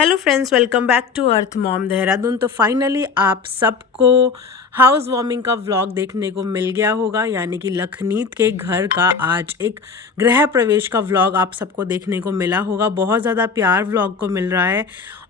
Hello friends, welcome back to earth mom Dehradun. तो finally आप सबको हाउस वार्मिंग का व्लॉग देखने को मिल गया होगा, यानी कि लखनीत के घर का आज एक गृह प्रवेश का व्लॉग आप सबको देखने को मिला होगा। बहुत ज़्यादा प्यार व्लॉग को मिल रहा है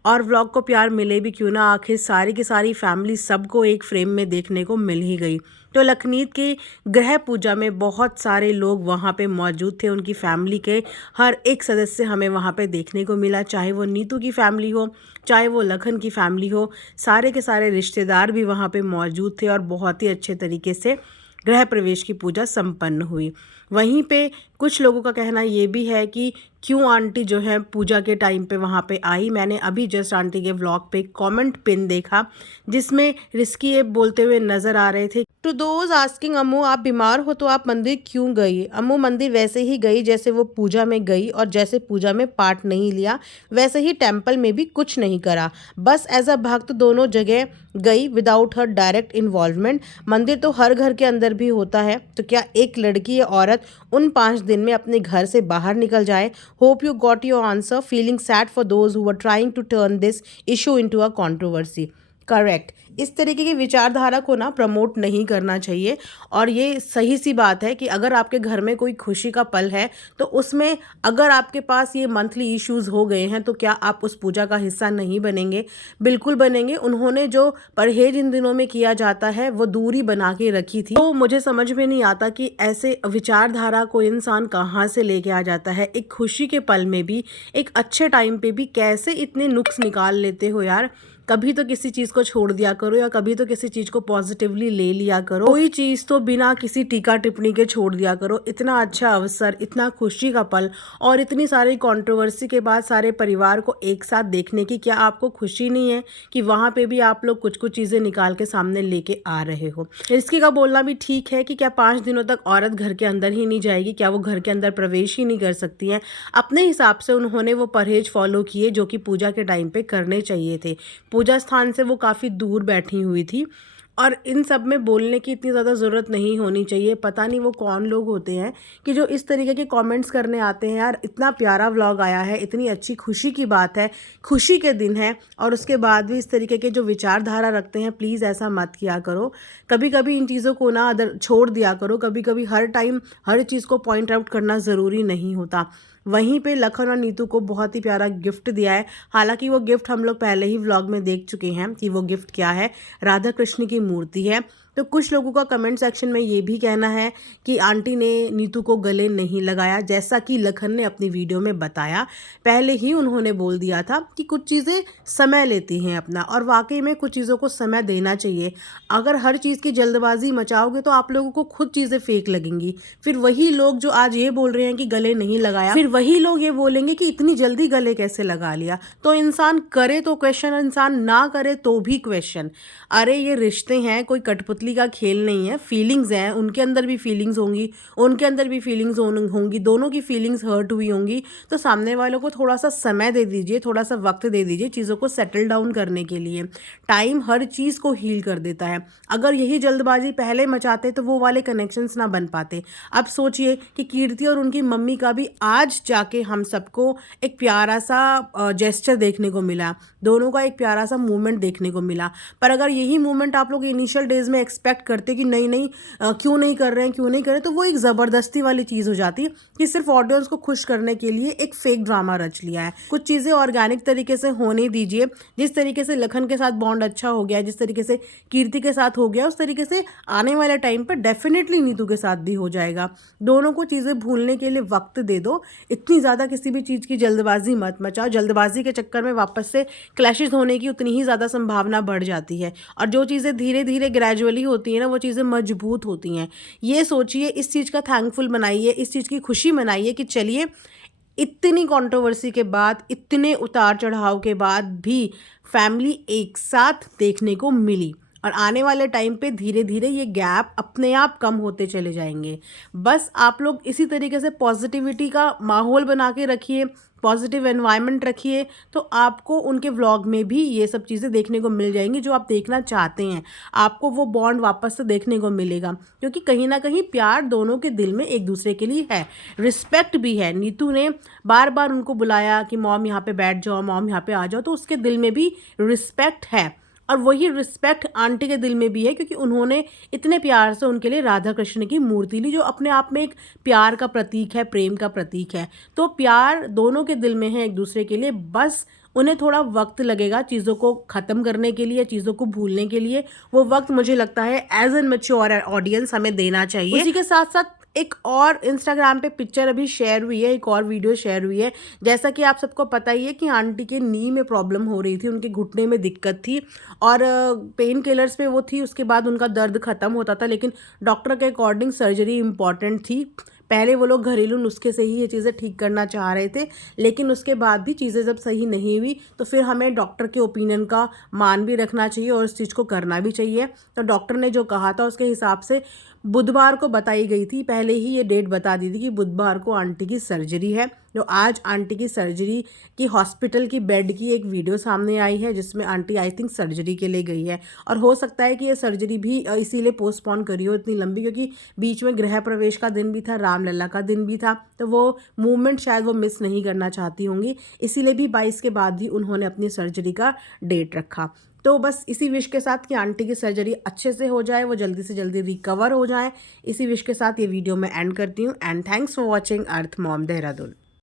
और व्लॉग को प्यार मिले भी क्यों ना, आखिर सारी की सारी फैमिली सबको एक फ्रेम में देखने को मिल ही गई। तो लखनीत की गृह पूजा में बहुत सारे लोग वहाँ पे मौजूद थे, उनकी फैमिली के हर एक सदस्य हमें वहाँ पे देखने को मिला, चाहे वो नीतू की फैमिली हो, चाहे वो लखन की फैमिली हो। सारे के सारे रिश्तेदार भी वहाँ पे मौजूद थे और बहुत ही अच्छे तरीके से गृह प्रवेश की पूजा संपन्न हुई। वहीं पे कुछ लोगों का कहना ये भी है कि क्यों आंटी जो है पूजा के टाइम पे वहाँ पे आई। मैंने अभी जस्ट आंटी के व्लॉग पे कमेंट पिन देखा जिसमें रिस्की एप बोलते हुए नज़र आ रहे थे, टू दोज आस्किंग अम्मू आप बीमार हो तो आप मंदिर क्यों गई। अम्मू मंदिर वैसे ही गई जैसे वो पूजा में गई, और जैसे पूजा में पार्ट नहीं लिया वैसे ही टेम्पल में भी कुछ नहीं करा, बस एज अ भक्त दोनों जगह गई विदाउट हर डायरेक्ट इन्वॉल्वमेंट। मंदिर तो हर घर के अंदर भी होता है, तो क्या एक लड़की या औरत उन 5 दिन में अपने घर से बाहर निकल जाए। Hope you got your answer, feeling sad for those who were trying to turn this issue into a controversy. Correct, इस तरीके की विचारधारा को ना प्रमोट नहीं करना चाहिए। और ये सही सी बात है कि अगर आपके घर में कोई खुशी का पल है तो उसमें अगर आपके पास ये मंथली इश्यूज हो गए हैं तो क्या आप उस पूजा का हिस्सा नहीं बनेंगे? बिल्कुल बनेंगे। उन्होंने जो परहेज इन दिनों में किया जाता है वो दूरी बना के रखी थी। तो मुझे समझ में नहीं आता कि ऐसे विचारधारा को इंसान कहाँ से लेके आ जाता है। एक खुशी के पल में भी, एक अच्छे टाइम पे भी कैसे इतने नुक्स निकाल लेते हो यार। कभी तो किसी चीज़ को छोड़ दिया करो, या कभी तो किसी चीज़ को पॉजिटिवली ले लिया करो। कोई चीज़ तो बिना किसी टीका टिप्पणी के छोड़ दिया करो। इतना अच्छा अवसर, इतना खुशी का पल और इतनी सारी कंट्रोवर्सी के बाद सारे परिवार को एक साथ देखने की क्या आपको खुशी नहीं है कि वहाँ पे भी आप लोग कुछ कुछ चीज़ें निकाल के सामने लेके आ रहे हो। इसकी का बोलना भी ठीक है कि क्या 5 दिनों तक औरत घर के अंदर ही नहीं जाएगी, क्या वो घर के अंदर प्रवेश ही नहीं कर सकती हैं। अपने हिसाब से उन्होंने वो परहेज फॉलो किए जो कि पूजा के टाइम पे करने चाहिए थे। पूजा स्थान से वो काफ़ी दूर बैठी हुई थी और इन सब में बोलने की इतनी ज़्यादा ज़रूरत नहीं होनी चाहिए। पता नहीं वो कौन लोग होते हैं कि जो इस तरीके के कमेंट्स करने आते हैं। यार इतना प्यारा व्लॉग आया है, इतनी अच्छी खुशी की बात है, खुशी के दिन है, और उसके बाद भी इस तरीके के जो विचारधारा रखते हैं, प्लीज़ ऐसा मत किया करो। कभी कभी इन चीज़ों को ना छोड़ दिया करो। कभी कभी हर टाइम हर चीज़ को पॉइंट आउट करना ज़रूरी नहीं होता। वहीं पे लखन और नीतू को बहुत ही प्यारा गिफ्ट दिया है। हालांकि वो गिफ्ट हम लोग पहले ही व्लॉग में देख चुके हैं कि वो गिफ्ट क्या है। राधा कृष्ण की मूर्ति है। तो कुछ लोगों का कमेंट सेक्शन में ये भी कहना है कि आंटी ने नीतू को गले नहीं लगाया, जैसा कि लखन ने अपनी वीडियो में बताया। पहले ही उन्होंने बोल दिया था कि कुछ चीज़ें समय लेती हैं अपना, और वाकई में कुछ चीज़ों को समय देना चाहिए। अगर हर चीज़ की जल्दबाजी मचाओगे तो आप लोगों को खुद चीज़ें फेक लगेंगी। फिर वही लोग जो आज ये बोल रहे हैं कि गले नहीं लगाया, फिर वही लोग ये बोलेंगे कि इतनी जल्दी गले कैसे लगा लिया। तो इंसान करे तो क्वेश्चन, इंसान ना करे तो भी क्वेश्चन। अरे ये रिश्ते हैं, कोई कठपुतली का खेल नहीं है। फीलिंग्स हैं, उनके अंदर भी फीलिंग्स होंगी, उनके अंदर भी फीलिंग्स होंगी, दोनों की फीलिंग्स हर्ट हुई होंगी। तो सामने वालों को थोड़ा सा समय दे दीजिए, थोड़ा सा वक्त दे दीजिए चीज़ों को सेटल डाउन करने के लिए। टाइम हर चीज़ को हील कर देता है। अगर यही जल्दबाजी पहले मचाते तो वो वाले कनेक्शंस ना बन पाते। अब सोचिए कि कीर्ति और उनकी मम्मी का भी आज जाके हम सबको एक प्यारा सा जेस्चर देखने को मिला, दोनों का एक प्यारा सा मूवमेंट देखने को मिला। पर अगर यही मूवमेंट आप लोग इनिशियल डेज में एक्सपेक्ट करते कि नहीं नहीं क्यों नहीं कर रहे हैं, क्यों नहीं कर रहे, तो वो एक ज़बरदस्ती वाली चीज़ हो जाती कि सिर्फ ऑडियंस को खुश करने के लिए एक फेक ड्रामा रच लिया है। कुछ चीज़ें ऑर्गेनिक तरीके से होने दीजिए। जिस तरीके से लखन के साथ बॉन्ड अच्छा हो गया, जिस तरीके से कीर्ति के साथ हो गया, उस तरीके से आने वाले टाइम पर डेफिनेटली नीतू के साथ भी हो जाएगा। दोनों को चीज़ें भूलने के लिए वक्त दे दो। इतनी ज़्यादा किसी भी चीज़ की जल्दबाजी मत मचाओ। जल्दबाजी के चक्कर में वापस से क्लैशेस होने की उतनी ही ज़्यादा संभावना बढ़ जाती है, और जो चीज़ें धीरे धीरे ग्रेजुअली होती हैं ना, वो चीज़ें मजबूत होती हैं। ये सोचिए, इस चीज़ का थैंकफुल बनाइए, इस चीज़ की खुशी मनाइए कि चलिए इतनी कंट्रोवर्सी के बाद, इतने उतार चढ़ाव के बाद भी फैमिली एक साथ देखने को मिली। और आने वाले टाइम पे धीरे धीरे ये गैप अपने आप कम होते चले जाएंगे। बस आप लोग इसी तरीके से पॉजिटिविटी का माहौल बना के रखिए, पॉजिटिव एनवायरनमेंट रखिए, तो आपको उनके व्लॉग में भी ये सब चीज़ें देखने को मिल जाएंगी जो आप देखना चाहते हैं। आपको वो बॉन्ड वापस से देखने को मिलेगा, क्योंकि कहीं ना कहीं प्यार दोनों के दिल में एक दूसरे के लिए है, रिस्पेक्ट भी है। नीतू ने बार बार उनको बुलाया कि मॉम यहाँ पे बैठ जाओ, मॉम यहाँ पे आ जाओ, तो उसके दिल में भी रिस्पेक्ट है। और वही रिस्पेक्ट आंटी के दिल में भी है, क्योंकि उन्होंने इतने प्यार से उनके लिए राधा कृष्ण की मूर्ति ली, जो अपने आप में एक प्यार का प्रतीक है, प्रेम का प्रतीक है। तो प्यार दोनों के दिल में है एक दूसरे के लिए, बस उन्हें थोड़ा वक्त लगेगा चीज़ों को ख़त्म करने के लिए, चीज़ों को भूलने के लिए। वो वक्त मुझे लगता है एज एन मैच्योर ऑडियंस हमें देना चाहिए। उसी के साथ साथ एक और इंस्टाग्राम पे पिक्चर अभी शेयर हुई है, एक और वीडियो शेयर हुई है। जैसा कि आप सबको पता ही है कि आंटी के नी में प्रॉब्लम हो रही थी, उनके घुटने में दिक्कत थी और पेन किलर्स पे वो थी, उसके बाद उनका दर्द ख़त्म होता था, लेकिन डॉक्टर के अकॉर्डिंग सर्जरी इम्पॉर्टेंट थी। पहले वो लोग घरेलू नुस्खे से ही ये चीज़ें ठीक करना चाह रहे थे, लेकिन उसके बाद भी चीज़ें जब सही नहीं हुई तो फिर हमें डॉक्टर के ओपिनियन का मान भी रखना चाहिए और इस चीज़ को करना भी चाहिए। तो डॉक्टर ने जो कहा था उसके हिसाब से बुधवार को बताई गई थी, पहले ही ये डेट बता दी थी कि बुधवार को आंटी की सर्जरी है। तो आज आंटी की सर्जरी की हॉस्पिटल की बेड की एक वीडियो सामने आई है, जिसमें आंटी आई थिंक सर्जरी के लिए गई है। और हो सकता है कि ये सर्जरी भी इसीलिए पोस्टपोन करी हो इतनी लंबी, क्योंकि बीच में गृह प्रवेश का दिन भी था, रामलला का दिन भी था, तो वो मूवमेंट शायद वो मिस नहीं करना चाहती होंगी, इसीलिए भी 22 के बाद ही उन्होंने अपनी सर्जरी का डेट रखा। तो बस इसी विश के साथ कि आंटी की सर्जरी अच्छे से हो जाए, वो जल्दी से जल्दी रिकवर हो जाए, इसी विश के साथ ये वीडियो मैं एंड करती हूँ। And thanks for watching earth mom Dehradun.